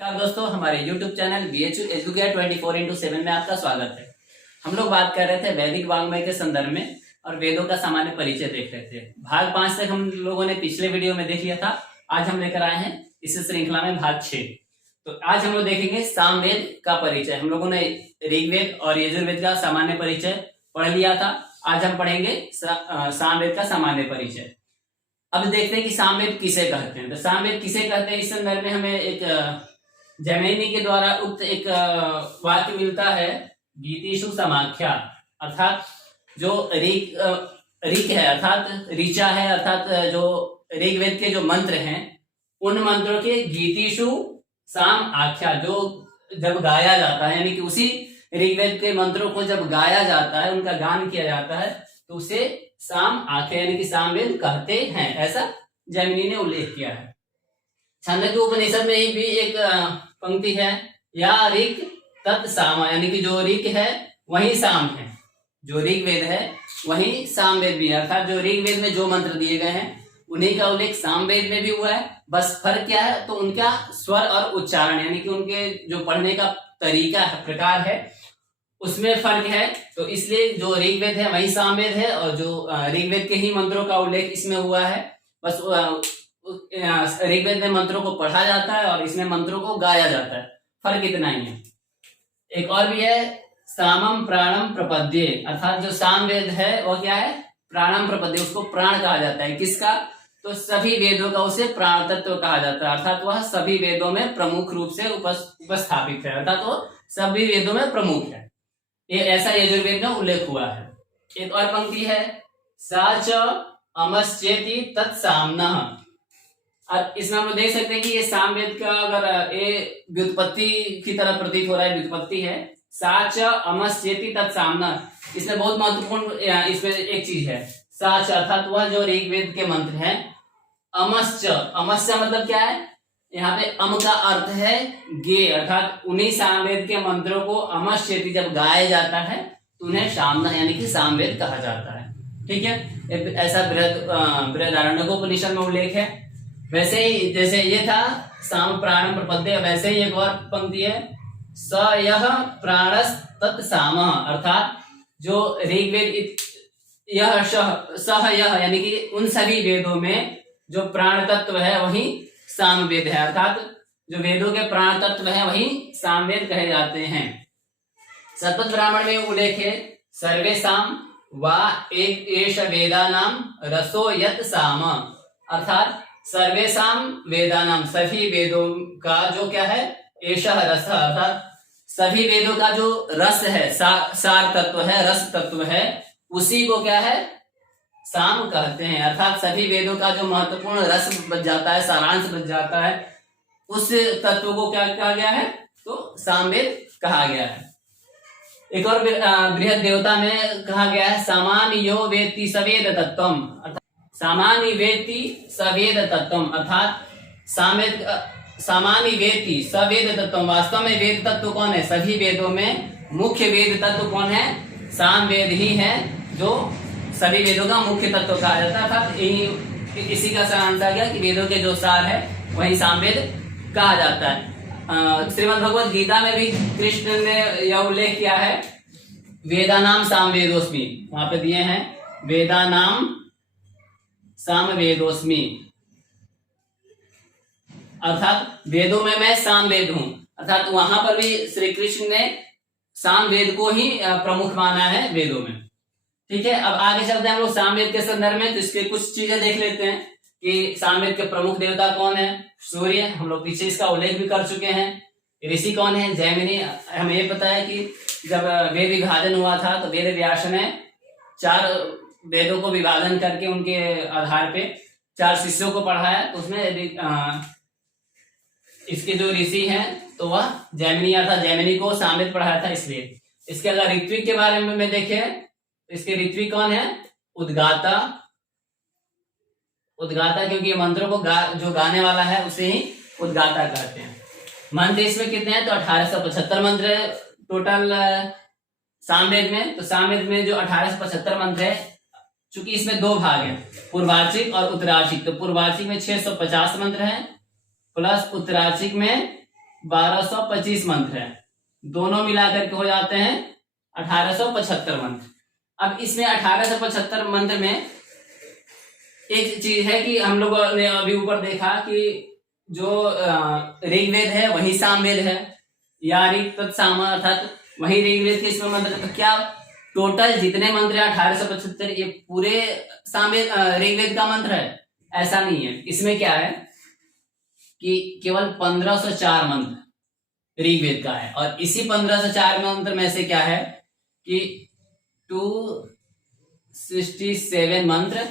नमस्कार दोस्तों, हमारे YouTube चैनल BHU एजुकेट 24/7 में आपका स्वागत है। हम लोग बात कर रहे थे वैदिक वाङ्मय के संदर्भ में और वेदों का सामान्य परिचय देख रहे थे। भाग 5 तक हम लोगों ने पिछले वीडियो में देख लिया था। आज हम लेकर आए हैं इस श्रृंखला में भाग 6। तो आज हम लोग देखेंगे सामवेद का परिचय। हम लोगों ने ऋग्वेद और यजुर्वेद का सामान्य परिचय पढ़ लिया था। आज हम पढ़ेंगे सामवेद का सामान्य परिचय। अब देखते हैं कि सामवेद किसे कहते हैं। तो सामवेद किसे कहते हैं, इस संदर्भ में हमें एक जैमिनी के द्वारा उक्त एक वाक्य मिलता है, गीतिषु समाख्या, अर्थात जो ऋक है अर्थात ऋचा है, अर्थात जो ऋग्वेद के जो मंत्र हैं उन मंत्रों के गीतिषु साम आख्या, जो जब गाया जाता है, यानी कि उसी ऋग्वेद के मंत्रों को जब गाया जाता है, उनका गान किया जाता है, तो उसे साम आख्या यानी कि सामवेद कहते हैं। ऐसा जैमिनी ने उल्लेख किया है। छांदोग्य उपनिषद में भी एक पंक्ति है, या ऋक तत् साम, यानी कि जो ऋक है वही साम है, जो ऋग्वेद है वही सामवेद भी है। अर्थात जो ऋग्वेद में जो मंत्र दिए गए हैं उन्हीं का उल्लेख सामवेद में भी हुआ है। बस फर्क क्या है, तो उनका स्वर और उच्चारण, यानी कि उनके जो पढ़ने का तरीका है, प्रकार है, उसमें फर्क है। तो इसलिए जो ऋग्वेद है वही सामवेद है और जो ऋग्वेद के ही मंत्रों का उल्लेख इसमें हुआ है। बस ऋग्वेद में मंत्रों को पढ़ा जाता है और इसमें मंत्रों को गाया जाता है, फर्क इतना ही है। एक और भी है, सामम प्राणम प्रपद्ये, अर्थात जो सामवेद है वो क्या है, प्राणम प्रपद्ये, उसको प्राण कहा जाता है। किसका, तो सभी वेदों का उसे प्राण तत्व कहा जाता है, अर्थात वह सभी वेदों में प्रमुख रूप से उपस्थापित है, अर्थात वो सभी वेदों में प्रमुख है। ये ऐसा यजुर्वेद में उल्लेख हुआ है। एक और पंक्ति है, साच अमश्चेति तत्साम्नः, और इसमें हम लोग देख सकते हैं कि ये सामवेद का अगर ये व्युत्पत्ति की तरह प्रतीत हो रहा है, व्युत्पत्ति है, साच अमश्चेति तत्साम्नः। इसमें बहुत महत्वपूर्ण इसमें एक चीज है, साच अर्थात वह जो ऋग्वेद के मंत्र हैं, अमश्च, अमश्च मतलब क्या है, यहाँ पे अम का अर्थ है गे, अर्थात उन्हीं सामवेद के मंत्रों को अमश्चेति जब गाया जाता है तो उन्हें साम्नः यानी कि सामवेद कहा जाता है। ठीक है, ऐसा बृहदारण्यकोपनिषद में उल्लेख है। वैसे ही जैसे ये था साम प्राणम प्रपद्ये, वैसे ही एक और पंक्ति है, स यह प्राणस तत्साम, अर्थात जो ऋग्वेद यह सह यह, यानी कि उन सभी वेदों में जो प्राण तत्व है वही सामवेद है, अर्थात जो वेदों के प्राण तत्व है वही सामवेद कहे जाते हैं। शतपथ ब्राह्मण में उल्लेख है, सर्वेषाम वा एक एष वेदानाम रसो यत् साम, अर्थात सर्वेषाम वेदानाम, सभी वेदों का जो क्या है, एषः रस, अर्थात सभी वेदों का जो रस है, सार तत्व है, रस तत्व है, उसी को क्या है, साम कहते हैं। अर्थात सभी वेदों का जो महत्वपूर्ण रस बच जाता है, सारांश बच जाता है, उस तत्व को क्या कहा गया है, तो सामवेद कहा गया है। एक और बृहद देवता में कहा गया है, सामान्य यो वेत्ति सवेद तत्वम, अर्थात सामान्य वेत्ति सवेद तत्वम, अर्थात सामान्य वेत्ति सवेद तत्वम, वास्तव में वेद तत्व कौन है, सभी वेदों में मुख्य वेद तत्व कौन है, सामवेद ही है, जो सभी वेदों का मुख्य तत्व कहा जाता है। अर्थात इसी का सारांश आ गया कि वेदों के जो सार है वही सामवेद कहा जाता है। श्रीमद् भगवद गीता में भी कृष्ण ने यह उल्लेख किया है, वेदानाम सामवेदोस्मि, वहां पे दिए हैं, वेदानाम सामवेदोस्मि, अर्थात वेदों में मैं सामवेद हूं, अर्थात वहां पर भी श्री कृष्ण ने सामवेद को ही प्रमुख माना है वेदों में। ठीक है, अब आगे चलते हैं हम लोग सामवेद के संदर्भ में। तो इसके कुछ चीजें देख लेते हैं कि सामवेद के प्रमुख देवता कौन है, सूर्य, हम लोग पीछे इसका उल्लेख भी कर चुके हैं। ऋषि कौन है, जैमिनी। हमें ये पता है कि जब वेद विभाजन हुआ था तो वेद व्यास ने 4 वेदों को विभाजन करके उनके आधार पे 4 शिष्यों को पढ़ाया। तो उसमें इसके जो ऋषि हैं तो वह जैमिनी, अर्थात जैमिनी को सामवेद पढ़ाया था। इसलिए इसके अगर ऋत्विक के बारे में देखें, इसके ऋत्विक कौन है, उद्गाता, उद्गाता, क्योंकि मंत्रों को जो गाने वाला है उसे ही उद्गाता कहते हैं। मंत्र इसमें कितने हैं, तो 1875 मंत्र टोटल सामवेद में। तो सामवेद में जो 1875 मंत्र है, चूंकि इसमें 2 भाग हैं, पूर्वार्चिक और उत्तरार्चिक, तो पूर्वार्चिक में 650 मंत्र हैं, प्लस उत्तरार्चिक में 1225 मंत्र है, दोनों मिलाकर के हो जाते हैं 1875 मंत्र। अब इसमें 1875 मंत्र में एक चीज है कि हम लोगों ने अभी ऊपर देखा कि जो ऋग्वेद है वही सामवेद है, या ऋग तत्साम अर्थात वही ऋग्वेद के इसमें मंत्र। तो क्या टोटल जितने मंत्र है 1875 ये पूरे सामवेद ऋग्वेद का मंत्र है? ऐसा नहीं है। इसमें क्या है कि केवल 1504 मंत्र ऋग्वेद का है, और इसी 1504 मंत्र में से क्या है कि 267 मंत्र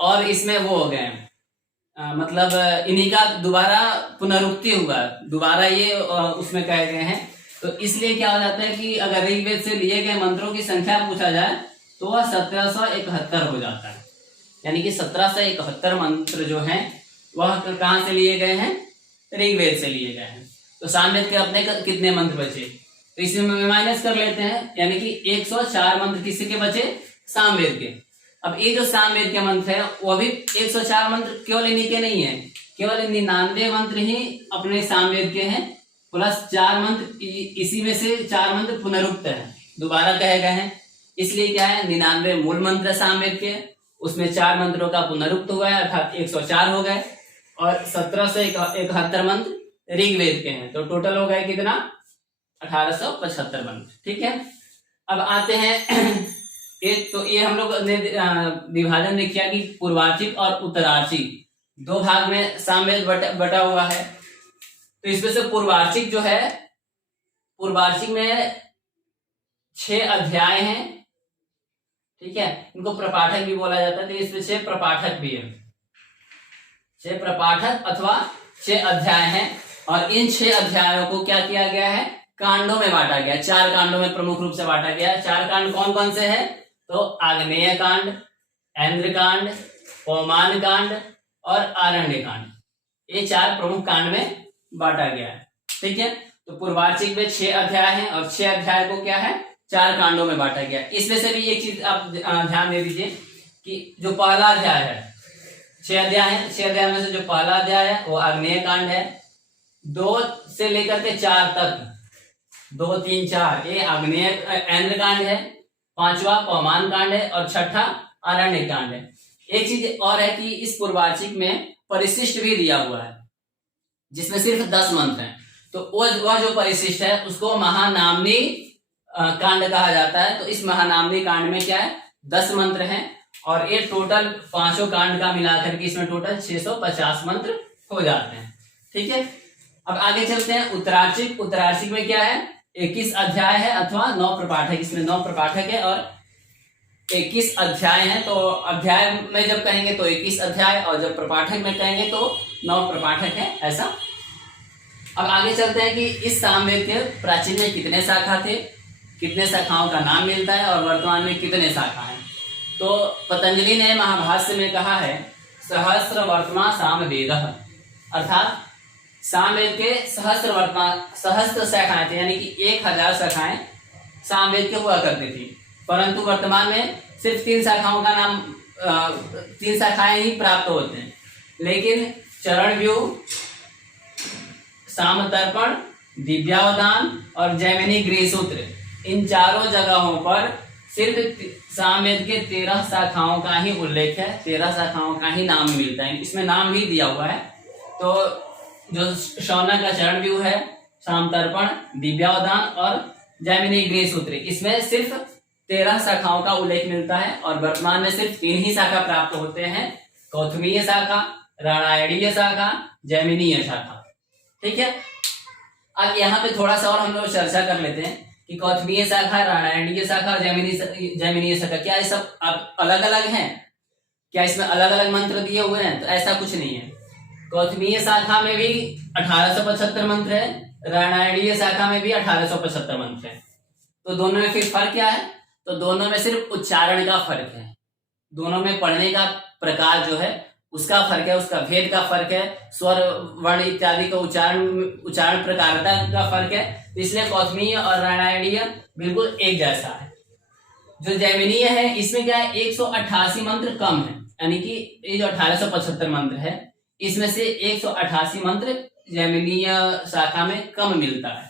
और इसमें वो हो गए, मतलब इन्हीं का दोबारा पुनरुक्ति हुआ, दोबारा ये उसमें कहे गए हैं। तो इसलिए क्या हो जाता है कि अगर ऋग्वेद से लिए गए मंत्रों की संख्या पूछा जाए तो वह 1771 हो जाता है। यानी कि 1771 मंत्र जो हैं वह कहाँ से लिए गए हैं? ऋग्वेद से लिए गए हैं। तो सामवेद के अपने कितने मंत्र बचे? तो इसमें माइनस कर लेते हैं, यानी कि 104 मंत्र किसके बचे? सामवेद के। अब ये जो सामवेद के मंत्र है वो भी 104 मंत्र केवल इन्हीं के नहीं है, केवल 99 मंत्र ही अपने सामवेद के हैं, प्लस 4 मंत्र इसी में से 4 मंत्र पुनरुक्त है, दोबारा कहे गए हैं। इसलिए क्या है, 99 मूल मंत्र सामवेद के, उसमें 4 मंत्रों का पुनरुक्त हुआ है अर्थात 104 हो गए, और 1771 मंत्र ऋग्वेद के हैं। तो टोटल हो गए कितना? 1875 मंत्र। ठीक है, अब आते हैं एक, तो ये हम लोग ने विभाजन देख किया कि पूर्वार्चिक और उत्तरार्चिक दो भाग में सामवेद बटा हुआ है। तो इसमें से पूर्वार्चिक जो है, पूर्वार्चिक में 6 अध्याय हैं। ठीक है, इनको प्रपाठक भी बोला जाता है, तो इसमें 6 प्रपाठक भी है, 6 प्रपाठक अथवा 6 अध्याय हैं। और इन 6 अध्यायों को क्या किया गया है? कांडों में बांटा गया, 4 कांडों में प्रमुख रूप से बांटा गया है। 4 कांड कौन कौन से हैं? तो आग्नेय कांड, ऐन्द्र कांड, पौमान कांड और आरण्य कांड, ये 4 प्रमुख कांड में बांटा गया है। ठीक है, तो पूर्वार्चिक में 6 अध्याय हैं और 6 अध्याय को क्या है? 4 कांडों में बांटा गया। इसमें से भी एक चीज आप ध्यान दे दीजिए कि जो पहला अध्याय है, 6 अध्याय है, 6 अध्याय में से जो पहला अध्याय है वो आग्नेय कांड है। 2 से लेकर के 4 तक, 2, 3, 4 ये आग्नेय ऐन्द्र कांड है, 5वां पौमान कांड है और 6ठा आरण्य कांड है। एक चीज और है कि इस पूर्वार्चिक में परिशिष्ट भी दिया हुआ है, जिसमें सिर्फ 10 मंत्र हैं। तो वह जो परिशिष्ट है उसको महानामनी कांड कहा जाता है। तो इस महानामनी कांड में क्या है? 10 मंत्र हैं, और ये टोटल 5 कांड का मिलाकर के इसमें टोटल 650 मंत्र हो जाते हैं। ठीक है, अब आगे चलते हैं उत्तरार्चिक। उत्तरार्चिक में क्या है? 21 अध्याय है अथवा 9 प्रपाठक, इसमें 9 प्रपाठक है और 21 अध्याय हैं। तो अध्याय में जब कहेंगे तो 21 अध्याय, और जब प्रपाठक में कहेंगे तो 9 प्रपाठक है, ऐसा। अब आगे चलते हैं कि इस सामवेद के प्राचीन में कितने शाखा थे, कितने शाखाओं का नाम मिलता है और वर्तमान में कितने शाखा हैं। तो पतंजलि ने महाभाष्य में कहा है सहस्र वर्तमान सामवेदः, अर्थात सामवेद के सहस्त्र शाखाएं थे, यानी कि 1000 शाखाएं सामवेद के हुआ करती थी, परंतु वर्तमान में सिर्फ 3 शाखाओं का नाम 3 शाखाएं ही प्राप्त होते हैं। लेकिन चरण व्यूह, सामतर्पण, दिव्यावदान और जैमिनी गृहसूत्र, इन चारों जगहों पर सिर्फ सामवेद के 13 शाखाओं का ही उल्लेख है, 13 शाखाओं का ही नाम मिलता है। इसमें नाम भी दिया हुआ है। तो जो शौनक का चरण व्यूह है, सामतर्पण, दिव्यावदान और जैमिनी गृहसूत्र, इसमें सिर्फ 13 शाखाओं का उल्लेख मिलता है, और वर्तमान में सिर्फ 3 ही शाखा प्राप्त होते हैं, कौथुमीय शाखा, राणायणीय शाखा, जैमिनीय शाखा। ठीक है, अब यहाँ पे थोड़ा सा और हम लोग चर्चा कर लेते हैं कि कौथुमीय शाखा, राणायणीय शाखा और जैमिनीय शाखा, क्या ये सब अलग अलग हैं? क्या इसमें अलग अलग मंत्र दिए हुए हैं? तो ऐसा कुछ नहीं है। कौथुमीय शाखा में भी 1875 मंत्र है, राणायणीय शाखा में भी 1875 मंत्र है। तो दोनों में फिर फर्क क्या है? तो दोनों में सिर्फ उच्चारण का फर्क है, दोनों में पढ़ने का प्रकार जो है उसका फर्क है, उसका भेद का फर्क है, स्वर वर्ण इत्यादि का उच्चारण प्रकारता का फर्क है। इसलिए कौथुमीय और राणायणीय बिल्कुल एक जैसा है। जो जैमिनीय है इसमें क्या है, 188 मंत्र कम है, यानी कि ये जो 1875 मंत्र है इसमें से 188 मंत्र जैमिनीय शाखा में कम मिलता है।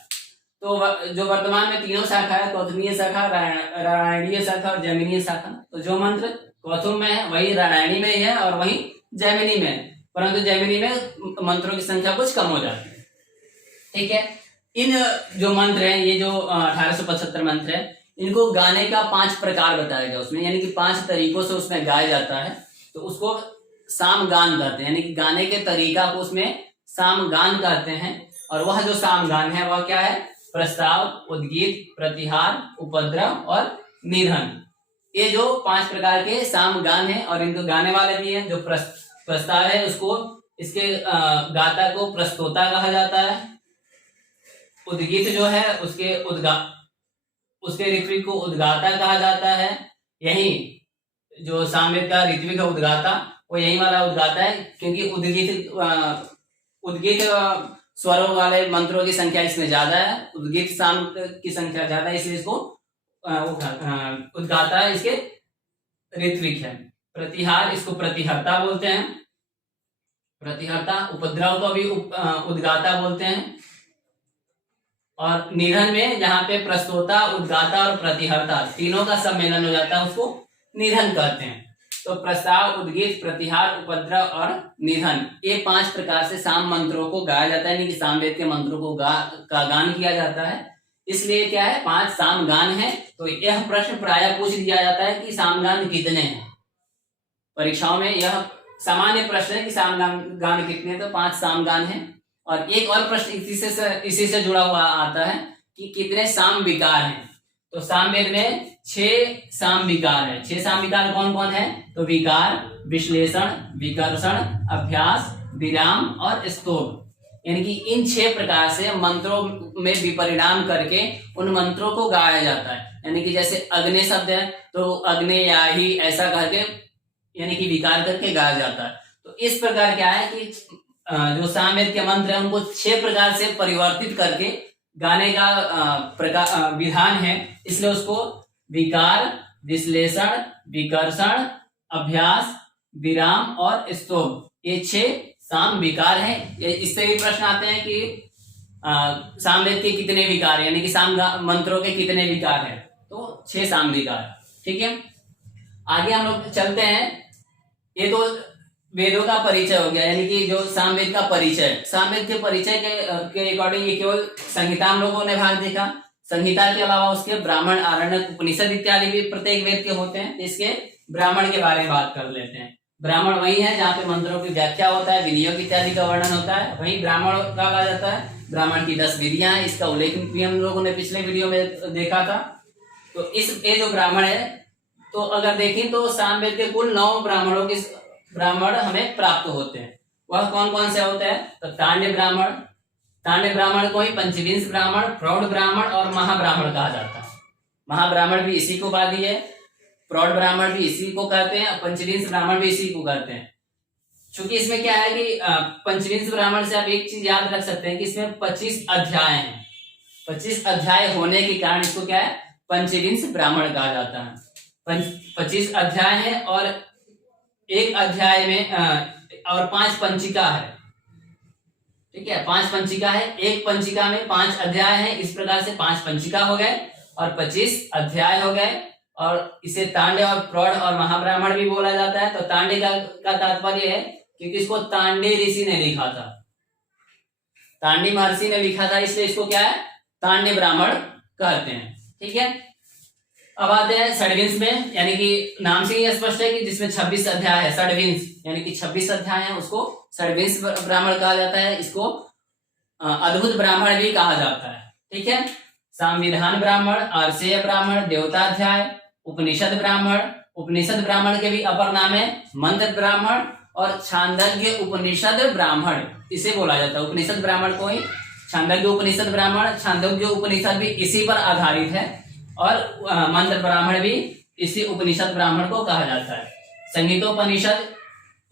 तो जो वर्तमान में तीनों शाखा है, कौथुमीय शाखा, रामायणीय शाखा और जैमिनीय शाखा, तो जो मंत्र कौथुम में है वही रामायणी में है और वही जैमिनी में है, परंतु जैमिनी में मंत्रों की संख्या कुछ कम हो जाती है। ठीक है, इन जो मंत्र हैं, ये जो 1875 मंत्र है, इनको गाने का 5 प्रकार बताया गया उसमें, यानी कि 5 तरीकों से उसमें गाया जाता है, तो उसको सामगान कहते हैं, यानी कि गाने के तरीका को उसमें सामगान कहते हैं। और वह जो सामगान है वह क्या है? प्रस्ताव, उद्गीत, प्रतिहार, उपद्रव और निधन। ये जो 5 प्रकार के सामगान है और इनको गाने वाले भी हैं। जो प्रस्ताव है उसको, इसके गाता को प्रस्तोता कहा जाता है। उद्गीत जो है उसके ऋत्विक को उद्गाता कहा जाता है। यही जो सामवेद का ऋत्विक है उद्गाता, वो यही वाला उद्गाता है, क्योंकि उद्गीत स्वरों वाले मंत्रों की संख्या इसमें ज्यादा है, उद्गीत साम की संख्या ज्यादा है, इसलिए इसको उद्गाता है, इसके ऋत्विक है। प्रतिहार, इसको प्रतिहर्ता बोलते हैं, प्रतिहर्ता। उपद्रव को भी उद्गाता बोलते हैं। और निधन में जहां पे प्रस्तोता, उद्गाता और प्रतिहर्ता तीनों का सम्मेलन हो जाता है, उसको निधन कहते हैं। तो प्रस्ताव, उद्गीत, प्रतिहार, उपद्रव और निधन, ये 5 प्रकार से साम मंत्रों को गाया जाता है, यानी कि सामवेद के मंत्रों को का गान किया जाता है। इसलिए क्या है, 5 सामगान है। तो यह प्रश्न प्रायः पूछ दिया जाता है कि सामगान कितने हैं। परीक्षाओं में यह सामान्य प्रश्न है कि सामगान कितने हैं, तो 5 सामगान है। और एक और प्रश्न इसी से जुड़ा हुआ आता है कि कितने साम विकार हैं। तो सामवेद में 6 साम विकार है। 6 साम विकार कौन कौन है? तो विकार, विश्लेषण, विकर्षण, अभ्यास, विराम और स्तोभ। यानी कि इन 6 प्रकार से मंत्रों में विपरिणाम करके उन मंत्रों को गाया जाता है। यानी कि जैसे अग्नि शब्द है तो अग्नि या ही ऐसा करके, यानी कि विकार करके गाया जाता है। तो इस प्रकार क्या है कि जो सामवेद के मंत्र है उनको 6 प्रकार से परिवर्तित करके गाने का विधान है। इसलिए उसको विकार, विश्लेषण, विकर्षण, अभ्यास, विराम और स्तोभ, ये 6 साम विकार हैं। इससे भी प्रश्न आते हैं कि सामवेद के कितने विकार, यानी कि साम मंत्रों के कितने विकार हैं, तो 6 साम विकार। ठीक है, आगे हम लोग चलते हैं। ये तो वेदों का परिचय हो गया, यानी कि जो सामवेद का परिचय। सामवेद के परिचय के अकॉर्डिंग ये केवल संहिता हम लोगों ने भाग देखा। संहिता के अलावा उसके ब्राह्मण, आरण्यक, उपनिषद इत्यादि भी प्रत्येक वेद के होते हैं। इसके ब्राह्मण के बारे में बात कर लेते हैं। ब्राह्मण वही है जहाँ पे मंत्रों की व्याख्या होता है, विनियोग इत्यादि का वर्णन होता है, वही ब्राह्मण कहा जाता है। ब्राह्मण की 10 विधियां हैं, इसका उल्लेख भी हम लोगों ने पिछले वीडियो में देखा था। तो ये जो ब्राह्मण है, तो अगर देखें तो सामवेद के कुल 9 ब्राह्मण हमें प्राप्त होते हैं। वह कौन कौन से होते हैं? तो तांड्य ब्राह्मण को ही पंचविंश ब्राह्मण, प्रौढ़ ब्राह्मण और महाब्राह्मण कहा जाता है। महाब्राह्मण भी इसी को उपाधि है, प्रौढ़ ब्राह्मण भी इसी को कहते हैं, पंचविंश ब्राह्मण भी इसी को कहते हैं। चूंकि इसमें क्या है कि पंचविंश ब्राह्मण से आप एक चीज याद रख सकते हैं कि इसमें 25 अध्याय हैं। 25 अध्याय होने के कारण इसको क्या है, पंचविंश ब्राह्मण कहा जाता है। 25 अध्याय है और एक अध्याय में और 5 पंचिका है। ठीक है, 5 पंचिका है, एक पंचिका में 5 अध्याय है। इस प्रकार से 5 पंचिका हो गए और 25 अध्याय हो गए। और इसे तांड्य और प्रौढ़ और महाब्राह्मण भी बोला जाता है। तो तांड्य का तात्पर्य है क्योंकि इसको तांडी ऋषि ने लिखा था, तांडी महर्षि ने लिखा था, इसलिए इसको क्या है, तांड्य ब्राह्मण कहते हैं। ठीक है, अब आते हैं षड्विंश में, यानी कि नाम से ही स्पष्ट है कि जिसमें 26 अध्याय है। षड्विंश यानी कि 26 अध्याय है, उसको षड्विंश ब्राह्मण कहा जाता है। इसको अद्भुत ब्राह्मण भी कहा जाता है। ठीक है, संविधान ब्राह्मण, आर्षेय ब्राह्मण, देवताध्याय, उपनिषद ब्राह्मण के भी अपर नाम है मंत्र ब्राह्मण और छांदोग्य उपनिषद ब्राह्मण, इसे बोला जाता है। उपनिषद ब्राह्मण को ही छांदोग्य उपनिषद ब्राह्मण, छांदोग्य उपनिषद भी इसी पर आधारित है और मंत्र ब्राह्मण भी इसी उपनिषद ब्राह्मण को कहा जाता है। संगीतोपनिषद,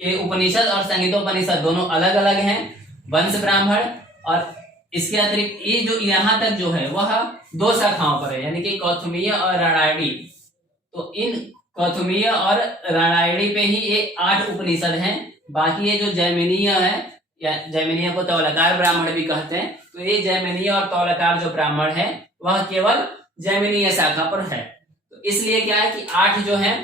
ये उपनिषद और संगीतोपनिषद दोनों अलग अलग हैं। वंश ब्राह्मण, और इसके अतिरिक्त ये जो यहाँ तक जो है वह 2 शाखाओं पर है, यानी कि कौथुमीय और राणायणी। तो इन कौथुमीय और राणायणी पे ही ये 8 उपनिषद हैं। बाकी ये जो जैमिनीय है या जैमिनीय को तौलकार ब्राह्मण भी कहते हैं। तो ये जैमिनीय और तौलकार जो ब्राह्मण है वह केवल जैमिनीय शाखा पर है। तो इसलिए क्या है कि 8 जो है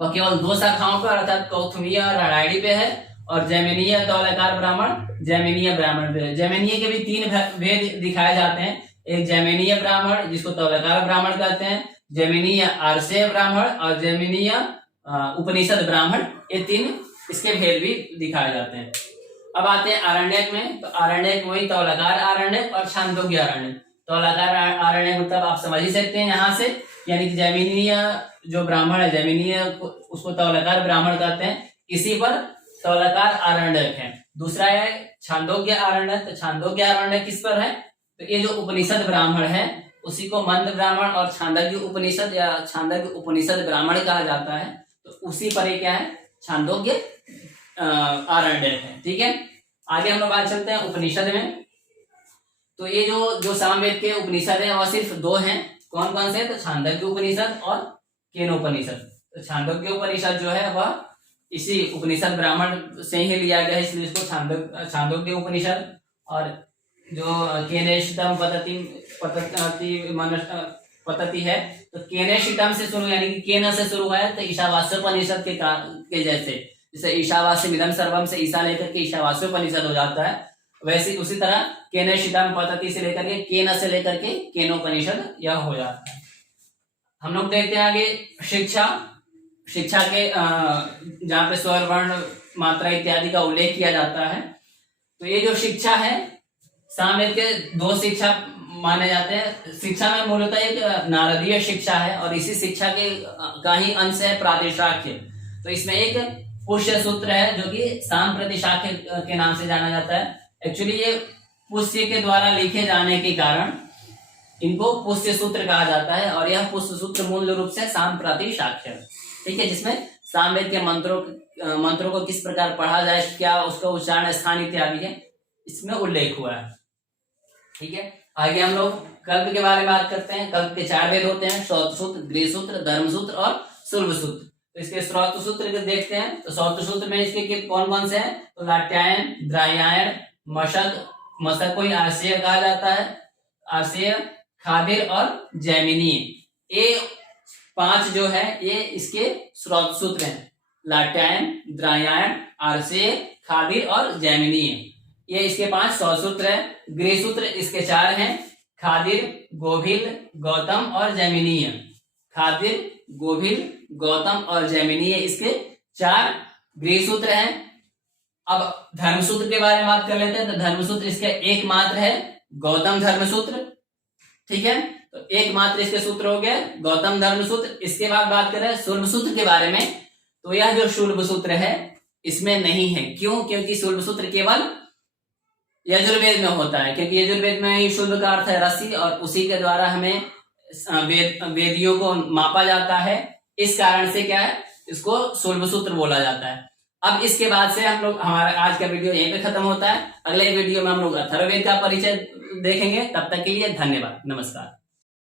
वह केवल 2 शाखाओं पर अर्थात कौथुमीय और अराइडी पे है, और जैमिनीय तौलकार ब्राह्मण जैमिनीय ब्राह्मण पे है। जैमिनीय के भी 3 भेद दिखाए जाते हैं, एक जैमिनीय ब्राह्मण जिसको तौलकार ब्राह्मण कहते हैं, जैमिनीय आर्षेय ब्राह्मण और जैमिनीय उपनिषद ब्राह्मण, ये 3 इसके भेद भी दिखाए जाते हैं। अब आते हैं आरण्यक में। तो आरण्यक वही तौलकार आरण्यक और छांदोग्य आरण्यक। तौलकार आरण्यक मतलब आप समझ ही सकते हैं यहाँ से, यानी कि जैमिनीय जो ब्राह्मण है जैमिनीय उसको तौलकार ब्राह्मण कहते हैं, इसी पर तौलकार आरण्यक है। दूसरा है छांदोग्य आरण्यक। तो छांदोग्य आरण्यक किस पर है? तो ये जो उपनिषद ब्राह्मण है उसी को मंद ब्राह्मण और छांदोग्य उपनिषद या छांदोग्य उपनिषद ब्राह्मण कहा जाता है। तो उसी पर ये क्या है? छांदोग्य आरण्यक है। ठीक है, आगे हम लोग बात चलते हैं उपनिषद में। तो ये जो सामवेद के उपनिषद है वह सिर्फ 2 हैं। कौन कौन से? तो छांदोग्य उपनिषद और केनोपनिषद। तो छांदोग्य उपनिषद जो है वह इसी उपनिषद ब्राह्मण से ही लिया गया है, इसलिए इसको छांदोग्य उपनिषद। और जो केनेशितम पतति है, तो केनेशितम से शुरू यानी कि केन से शुरू है, तो ईशावास्योपनिषद के जैसे ईशावास्यमिदं सर्वम से ईशा लेकर के ईशावास्योपनिषद हो जाता है, वैसे उसी तरह केनेशितम पतति से लेकर के केन से लेकर के केनोपनिषद यह हो जाता है। हम लोग देखते हैं आगे शिक्षा के जहाँ पे स्वर वर्ण मात्रा इत्यादि का उल्लेख किया जाता है। तो ये जो शिक्षा है सामवेद के 2 शिक्षा माने जाते हैं। शिक्षा में मूलतः एक नारदीय शिक्षा है और इसी शिक्षा के का ही अंश है प्रातिशाख्य। तो इसमें एक पुष्य सूत्र है जो कि साम प्रतिशाख्य के नाम से जाना जाता है। एक्चुअली ये पुष्य के द्वारा लिखे जाने के कारण इनको पुष्य सूत्र कहा जाता है, और यह पुष्य सूत्र मूल रूप से साम प्रतिशाख्य, ठीक है, जिसमें सामवेद के मंत्रों को किस प्रकार पढ़ा जाए, क्या उसका उच्चारण स्थान इत्यादि है, इसमें उल्लेख हुआ है। ठीक है, आगे हम लोग कल्प के बारे में बात करते हैं। कल्प के 4 भेद होते हैं, श्रौत सूत्र, गृह सूत्र, धर्म सूत्र और शुल्ब सूत्र। तो इसके श्रौत सूत्र को देखते हैं। तो श्रौत सूत्र में इसके कौन कौन से हैं? तो लाट्यायन, द्रायायन, मशक को आर्षेय कहा जाता है, आर्षेय, खादिर और जैमिनीय। ये 5 जो है ये इसके श्रौत सूत्र हैं। लाट्यायन, द्रायायन, आर्षेय, खादिर और जैमिनीय, ये इसके 5 श्रौत सूत्र है। गृह सूत्र इसके 4 हैं, खादिर, गोभिल, गौतम और जैमिनीय। खादिर, गोभिल, गौतम और जैमिनीय इसके 4 गृह सूत्र हैं। अब धर्मसूत्र के बारे में बात कर लेते हैं। तो धर्मसूत्र इसके एकमात्र है, गौतम धर्मसूत्र। ठीक है, तो एकमात्र इसके सूत्र हो गए गौतम धर्मसूत्र। इसके बाद बात करें शुल्ब सूत्र के बारे में। तो यह जो शुल्ब सूत्र है इसमें नहीं है। क्यों? क्योंकि शुल्ब सूत्र केवल यजुर्वेद में होता है, क्योंकि यजुर्वेद में ही शुल्ब का अर्थ है रस्सी, और उसी के द्वारा हमें वेदियों को मापा जाता है। इस कारण से क्या है, इसको शुल्ब सूत्र बोला जाता है। अब इसके बाद से हम लोग हमारा आज का वीडियो यहीं पे खत्म होता है। अगले वीडियो में हम लोग अथर्ववेद का परिचय देखेंगे। तब तक के लिए धन्यवाद, नमस्कार।